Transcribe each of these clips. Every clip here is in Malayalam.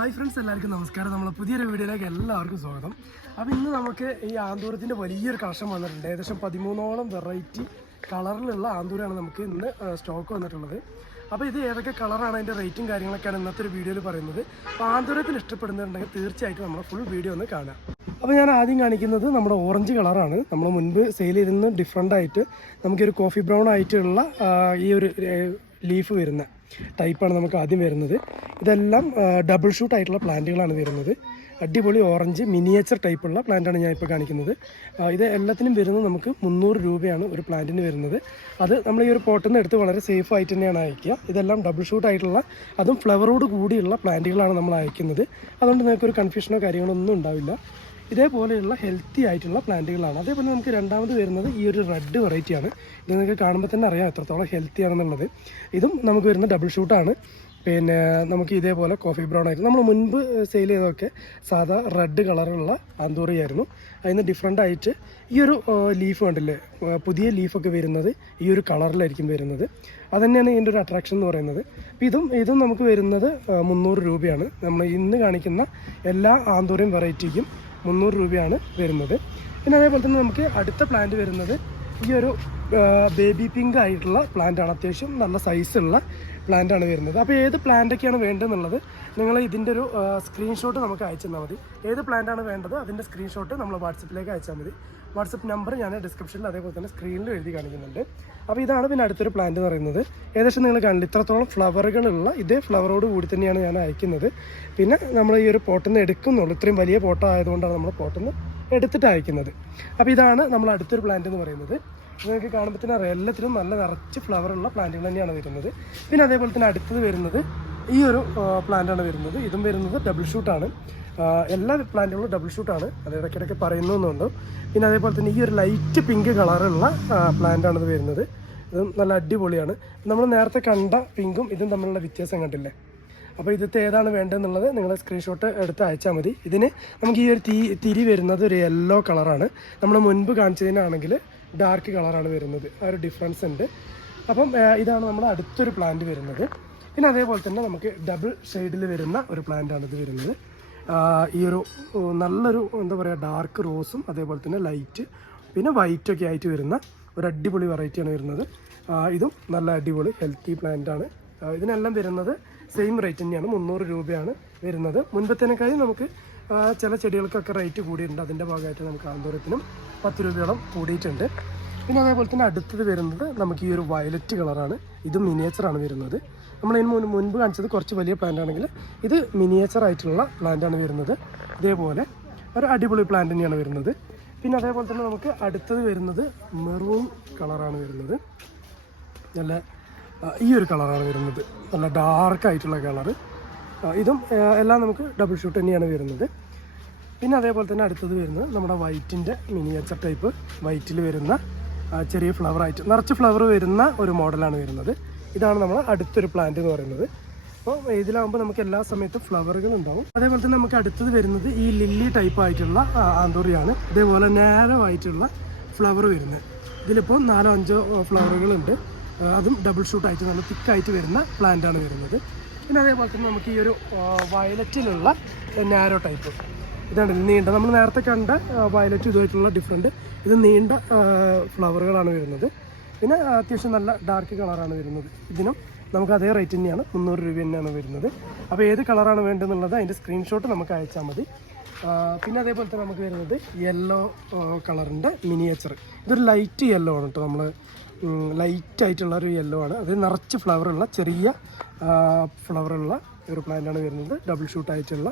ഹായ് ഫ്രണ്ട്സ്, എല്ലാവർക്കും നമസ്കാരം. നമ്മളെ പുതിയൊരു വീഡിയോയിലേക്ക് എല്ലാവർക്കും സ്വാഗതം. അപ്പോൾ ഇന്ന് നമുക്ക് ഈ ആന്തൂരത്തിൻ്റെ വലിയൊരു കളക്ഷൻ വന്നിട്ടുണ്ട്. ഏകദേശം 13ഓളം വെറൈറ്റി കളറിലുള്ള ആന്തൂരാണ് നമുക്ക് ഇന്ന് സ്റ്റോക്ക് വന്നിട്ടുള്ളത്. അപ്പോൾ ഇത് ഏതൊക്കെ കളറാണ്, അതിൻ്റെ റേറ്റും കാര്യങ്ങളൊക്കെയാണ് ഇന്നത്തെ ഒരു വീഡിയോയിൽ പറയുന്നത്. അപ്പോൾ ആന്തൂരത്തിൽ ഇഷ്ടപ്പെടുന്നുണ്ടെങ്കിൽ തീർച്ചയായിട്ടും നമ്മുടെ ഫുൾ വീഡിയോ ഒന്ന് കാണാം. അപ്പോൾ ഞാൻ ആദ്യം കാണിക്കുന്നത് നമ്മുടെ ഓറഞ്ച് കളറാണ്. നമ്മൾ മുൻപ് സെയിൽ ചെയ്തിരുന്ന ഡിഫറെൻ്റ് ആയിട്ട് നമുക്കൊരു കോഫി ബ്രൗൺ ആയിട്ടുള്ള ഈ ഒരു ലീഫ് വരുന്ന ടൈപ്പാണ് നമുക്ക് ആദ്യം വരുന്നത്. ഇതെല്ലാം ഡബിൾ ഷൂട്ട് ആയിട്ടുള്ള പ്ലാന്റുകളാണ് വരുന്നത്. അടിപൊളി ഓറഞ്ച് മിനിയേച്ചർ ടൈപ്പുള്ള പ്ലാന്റാണ് ഞാൻ ഇപ്പോൾ കാണിക്കുന്നത്. ഇത് എല്ലാത്തിനും വരുന്നത് നമുക്ക് 300 രൂപയാണ് ഒരു പ്ലാന്റിന് വരുന്നത്. അത് നമ്മൾ ഈ ഒരു പോട്ടിൽ നിന്ന് എടുത്ത് വളരെ സേഫ് ആയിട്ട് തന്നെയാണ് അയക്കുക. ഇതെല്ലാം ഡബിൾ ഷൂട്ട് ആയിട്ടുള്ള, അതും ഫ്ലവറോട് കൂടിയുള്ള പ്ലാന്റുകളാണ് നമ്മൾ അയക്കുന്നത്. അതുകൊണ്ട് നിങ്ങൾക്കൊരു കൺഫ്യൂഷനോ കാര്യങ്ങളോ ഒന്നും ഉണ്ടാവില്ല. ഇതേപോലെയുള്ള ഹെൽത്തി ആയിട്ടുള്ള പ്ലാന്റുകളാണ്. അതേപോലെ നമുക്ക് രണ്ടാമത് വരുന്നത് ഈ ഒരു റെഡ് വെറൈറ്റിയാണ്. ഇത് നിങ്ങൾക്ക് കാണുമ്പോൾ തന്നെ അറിയാം എത്രത്തോളം ഹെൽത്തി ആണെന്നുള്ളത്. ഇതും നമുക്ക് വരുന്ന ഡബിൾ ഷൂട്ടാണ്. പിന്നെ നമുക്ക് ഇതേപോലെ കോഫി ബ്രൗൺ ആയിട്ട് നമ്മൾ മുൻപ് സെയിൽ ചെയ്തതൊക്കെ സാധാ റെഡ് കളറുള്ള ആന്തൂറിയായിരുന്നു. അതിന് ഡിഫറെൻ്റ് ആയിട്ട് ഈ ഒരു ലീഫ് കണ്ടില്ലേ, പുതിയ ലീഫൊക്കെ വരുന്നത് ഈ ഒരു കളറിലായിരിക്കും വരുന്നത്. അതുതന്നെയാണ് ഇതിൻ്റെ ഒരു അട്രാക്ഷൻ എന്ന് പറയുന്നത്. ഇതും നമുക്ക് വരുന്നത് 300 രൂപയാണ്. നമ്മൾ ഇന്ന് കാണിക്കുന്ന എല്ലാ ആന്തൂറിയം വെറൈറ്റിക്കും 300 രൂപയാണ് വരുന്നത്. പിന്നെ അതേപോലെ തന്നെ നമുക്ക് അടുത്ത പ്ലാന്റ് വരുന്നത് ഈ ഒരു ബേബി പിങ്ക് ആയിട്ടുള്ള പ്ലാന്റാണ്. അത്യാവശ്യം നല്ല സൈസുള്ള പ്ലാന്റാണ് വരുന്നത്. അപ്പോൾ ഏത് പ്ലാന്റൊക്കെയാണ് വേണ്ടതെന്നുള്ളത് നിങ്ങൾ ഇതിൻ്റെ ഒരു സ്ക്രീൻഷോട്ട് നമുക്ക് അയച്ചു തന്നാൽ മതി. ഏത് പ്ലാന്റാണ് വേണ്ടത് അതിൻ്റെ സ്ക്രീൻഷോട്ട് നമ്മൾ വാട്സപ്പിലേക്ക് അയച്ചാൽ മതി. വാട്സപ്പ് നമ്പർ ഞാൻ ഡിസ്ക്രിപ്ഷനിൽ അതേപോലെ തന്നെ സ്ക്രീനിൽ എഴുതി കാണിക്കുന്നുണ്ട്. അപ്പോൾ ഇതാണ് പിന്നെ അടുത്തൊരു പ്ലാന്റ് എന്ന് പറയുന്നത്. ഏകദേശം നിങ്ങൾ കാണില്ല ഇത്രത്തോളം ഫ്ലവറുകളുള്ള ഇതേ ഫ്ലവറോട് കൂടി തന്നെയാണ് ഞാൻ അയക്കുന്നത്. പിന്നെ നമ്മൾ ഈ ഒരു പോട്ടിൽ നിന്ന് എടുക്കുന്നുള്ളൂ. ഇത്രയും വലിയ പോട്ട ആയതുകൊണ്ടാണ് നമ്മൾ പോട്ടിൽ നിന്ന് എടുത്തിട്ട് അയക്കുന്നത്. അപ്പോൾ ഇതാണ് നമ്മൾ അടുത്തൊരു പ്ലാന്റ് എന്ന് പറയുന്നത്. നിങ്ങൾക്ക് കാണുമ്പോൾ തന്നെ അറിയാം എല്ലാത്തിലും നല്ല നിറച്ച് ഫ്ലവറുള്ള പ്ലാന്റുകൾ തന്നെയാണ് വരുന്നത്. പിന്നെ അതേപോലെ തന്നെ അടുത്തത് വരുന്നത് ഈ ഒരു പ്ലാന്റാണ് വരുന്നത്. ഇതും വരുന്നത് ഡബിൾ ഷൂട്ടാണ്. എല്ലാ പ്ലാന്റുകളും ഡബിൾ ഷൂട്ടാണ്, അത് ഇടയ്ക്കിടയ്ക്ക് പറയുന്നുണ്ട്. പിന്നെ അതേപോലെ തന്നെ ഈ ഒരു ലൈറ്റ് പിങ്ക് കളറുള്ള പ്ലാന്റാണിത് വരുന്നത്. ഇതും നല്ല അടിപൊളിയാണ്. നമ്മൾ നേരത്തെ കണ്ട പിങ്കും ഇതും തമ്മിലുള്ള വ്യത്യാസം കണ്ടില്ലേ. അപ്പോൾ ഇതിത്തെ ഏതാണ് വേണ്ടതെന്നുള്ളത് നിങ്ങൾ സ്ക്രീൻഷോട്ട് എടുത്ത് അയച്ചാൽ മതി. ഇതിന് നമുക്ക് ഈ ഒരു തിരി വരുന്നത് ഒരു യെല്ലോ കളറാണ്. നമ്മൾ മുൻപ് കാണിച്ചതിനാണെങ്കിൽ ഡാർക്ക് കളറാണ് വരുന്നത്. ആ ഒരു ഡിഫറൻസ് ഉണ്ട്. അപ്പം ഇതാണ് നമ്മുടെ അടുത്തൊരു പ്ലാന്റ് വരുന്നത്. പിന്നെ അതേപോലെ തന്നെ നമുക്ക് ഡബിൾ ഷെയ്ഡിൽ വരുന്ന ഒരു പ്ലാന്റാണ് ഇത് വരുന്നത്. ഈ ഒരു നല്ലൊരു എന്താ പറയുക ഡാർക്ക് റോസും അതേപോലെ തന്നെ ലൈറ്റ് പിന്നെ വൈറ്റൊക്കെ ആയിട്ട് വരുന്ന ഒരു അടിപൊളി വെറൈറ്റിയാണ് വരുന്നത്. ഇതും നല്ല അടിപൊളി ഹെൽത്തി പ്ലാന്റാണ്. ഇതിനെല്ലാം വരുന്നത് സെയിം റേറ്റ് തന്നെയാണ്, 300 രൂപയാണ് വരുന്നത്. മുൻപത്തേനേക്കാളും നമുക്ക് ചില ചെടികൾക്കൊക്കെ റേറ്റ് കൂടിയിട്ടുണ്ട്. അതിൻ്റെ ഭാഗമായിട്ട് നമുക്ക് ആന്തൂരത്തിനും 10 രൂപയോളം കൂടിയിട്ടുണ്ട്. പിന്നെ അതേപോലെ തന്നെ അടുത്തത് വരുന്നത് നമുക്ക് ഈ ഒരു വയലറ്റ് കളറാണ്. ഇതും മിനിയേച്ചറാണ് വരുന്നത്. നമ്മളതിന് മുൻപ് കാണിച്ചത് കുറച്ച് വലിയ പ്ലാന്റ് ആണെങ്കിൽ ഇത് മിനിയേച്ചർ ആയിട്ടുള്ള പ്ലാന്റാണ് വരുന്നത്. ഇതേപോലെ ഒരു അടിപൊളി പ്ലാന്റ് തന്നെയാണ് വരുന്നത്. പിന്നെ അതേപോലെ തന്നെ നമുക്ക് അടുത്തത് വരുന്നത് മെറൂൺ കളറാണ് വരുന്നത്. നല്ല ഈ ഒരു കളറാണ് വരുന്നത്, നല്ല ഡാർക്കായിട്ടുള്ള കളറ്. ഇതും എല്ലാം നമുക്ക് ഡബിൾ ഷൂട്ട് തന്നെയാണ് വരുന്നത്. പിന്നെ അതേപോലെ തന്നെ അടുത്തത് വരുന്നത് നമ്മുടെ വൈറ്റിൻ്റെ മിനിയേച്ചർ ടൈപ്പ് വൈറ്റിൽ വരുന്ന ചെറിയ ഫ്ലവറായിട്ട് നിറച്ച് ഫ്ലവർ വരുന്ന ഒരു മോഡലാണ് വരുന്നത്. ഇതാണ് നമ്മൾ അടുത്തൊരു പ്ലാന്റ് എന്ന് പറയുന്നത്. അപ്പോൾ ഇതിലാകുമ്പോൾ നമുക്ക് എല്ലാ സമയത്തും ഫ്ലവറുകൾ ഉണ്ടാവും. അതേപോലെ തന്നെ നമുക്ക് അടുത്തത് വരുന്നത് ഈ ലില്ലി ടൈപ്പ് ആയിട്ടുള്ള ആന്തൂറിയാണ്. ഇതേപോലെ നാരോ ആയിട്ടുള്ള ഫ്ലവർ വരുന്നത്. ഇതിലിപ്പോൾ 4-5 ഫ്ലവറുകളുണ്ട്. അതും ഡബിൾ ഷൂട്ടായിട്ട് നല്ല തിക്കായിട്ട് വരുന്ന പ്ലാന്റാണ് വരുന്നത്. പിന്നെ അതേപോലെ തന്നെ നമുക്ക് ഈ ഒരു വയലറ്റിലുള്ള നാരോ ടൈപ്പ് ഇതാണ് നീണ്ട, നമ്മൾ നേരത്തെ കണ്ട വയലറ്റ് ഇതുമായിട്ടുള്ള ഡിഫറെൻറ്റ്. ഇത് നീണ്ട ഫ്ലവറുകളാണ് വരുന്നത്. പിന്നെ അത്യാവശ്യം നല്ല ഡാർക്ക് കളറാണ് വരുന്നത്. ഇതിനും നമുക്ക് അതേ റേറ്റ് തന്നെയാണ്, 300 രൂപ തന്നെയാണ് വരുന്നത്. അപ്പോൾ ഏത് കളറാണ് വേണ്ടതെന്നുള്ളത് അതിൻ്റെ സ്ക്രീൻഷോട്ട് നമുക്ക് അയച്ചാൽ മതി. പിന്നെ അതേപോലെ തന്നെ നമുക്ക് വരുന്നത് യെല്ലോ കളറിൻ്റെ മിനിയേച്ചർ. ഇതൊരു ലൈറ്റ് യെല്ലോ ആണ് കേട്ടോ. നമ്മൾ ലൈറ്റായിട്ടുള്ള ഒരു യെല്ലോ ആണ്. അത് നിറച്ച് ഫ്ലവറുള്ള ചെറിയ ഫ്ലവറുള്ള ഒരു പ്ലാന്റാണ് വരുന്നത്. ഡബിൾ ഷൂട്ടായിട്ടുള്ള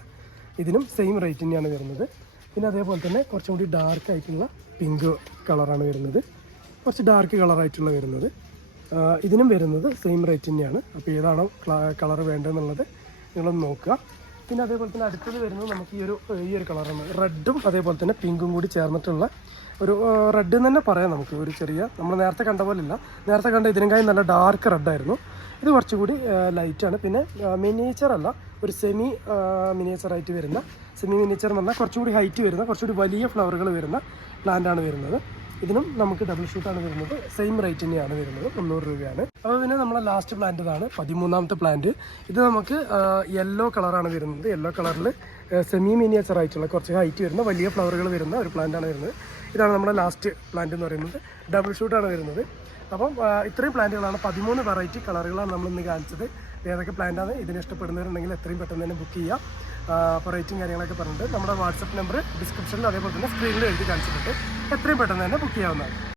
ഇതിനും സെയിം റേറ്റ് തന്നെയാണ് വരുന്നത്. പിന്നെ അതേപോലെ തന്നെ കുറച്ചും കൂടി ഡാർക്കായിട്ടുള്ള പിങ്ക് കളറാണ് വരുന്നത്. കുറച്ച് ഡാർക്ക് കളറായിട്ടുള്ള വരുന്നത്. ഇതിനും വരുന്നത് സെയിം റേറ്റ് തന്നെയാണ്. അപ്പോൾ ഏതാണോ കളർ വേണ്ടതെന്നുള്ളത് നിങ്ങളൊന്ന് നോക്കുക. പിന്നെ അതേപോലെ തന്നെ അടുത്തത് വരുന്നത് നമുക്ക് ഈ ഒരു കളറാണ്. റെഡും അതേപോലെ തന്നെ പിങ്കും കൂടി ചേർന്നിട്ടുള്ള ഒരു റെഡ് എന്ന് തന്നെ പറയാം നമുക്ക്. ഒരു ചെറിയ നമ്മൾ നേരത്തെ കണ്ട പോലെയല്ല, നേരത്തെ കണ്ട ഇതിനേക്കാളും നല്ല ഡാർക്ക് റെഡായിരുന്നു. ഇത് കുറച്ചുകൂടി ലൈറ്റാണ്. പിന്നെ മിനിയേച്ചർ അല്ല, ഒരു സെമി മിനിയേച്ചറായിട്ട് വരുന്ന, സെമി മിനിയേച്ചർ എന്ന് പറഞ്ഞാൽ കുറച്ചുകൂടി ഹൈറ്റ് വരുന്ന കുറച്ചുകൂടി വലിയ ഫ്ലവറുകൾ വരുന്ന പ്ലാന്റാണ് വരുന്നത്. ഇതിനും നമുക്ക് ഡബിൾ ഷൂട്ടാണ് വരുന്നത്. സെയിം റേറ്റ് തന്നെയാണ് വരുന്നത്, 300 രൂപയാണ്. അപ്പോൾ പിന്നെ നമ്മളെ ലാസ്റ്റ് പ്ലാന്റ് ഇതാണ്, 13ാമത്തെ പ്ലാന്റ്. ഇത് നമുക്ക് യെല്ലോ കളറാണ് വരുന്നത്. യെല്ലോ കളറിൽ സെമി മിനിയേച്ചർ ആയിട്ടുള്ള കുറച്ച് ഹൈറ്റ് വരുന്ന വലിയ ഫ്ലവറുകൾ വരുന്ന ഒരു പ്ലാന്റാണ് വരുന്നത്. ഇതാണ് നമ്മുടെ ലാസ്റ്റ് പ്ലാന്റ് എന്ന് പറയുന്നത്. ഡബിൾ ഷൂട്ടാണ് വരുന്നത്. അപ്പം ഇത്രയും പ്ലാന്റുകളാണ്, 13 വെറൈറ്റി കളറുകളാണ് നമ്മൾ ഇന്ന് കാണിച്ചത്. ഏതൊക്കെ പ്ലാന്റാണ് ഇതിന് ഇഷ്ടപ്പെടുന്നവരുണ്ടെങ്കിൽ എത്രയും പെട്ടെന്ന് തന്നെ ബുക്ക് ചെയ്യാം. അപ്പോൾ റേറ്റും കാര്യങ്ങളൊക്കെ പറഞ്ഞിട്ട് നമ്മുടെ വാട്സപ്പ് നമ്പർ ഡിസ്ക്രിപ്ഷനിൽ അതേപോലെ തന്നെ സ്ക്രീനിൽ എഴുതി കാണിച്ചിട്ടുണ്ട്. എത്രയും പെട്ടെന്ന് തന്നെ ബുക്ക് ചെയ്യാവുന്നതാണ്.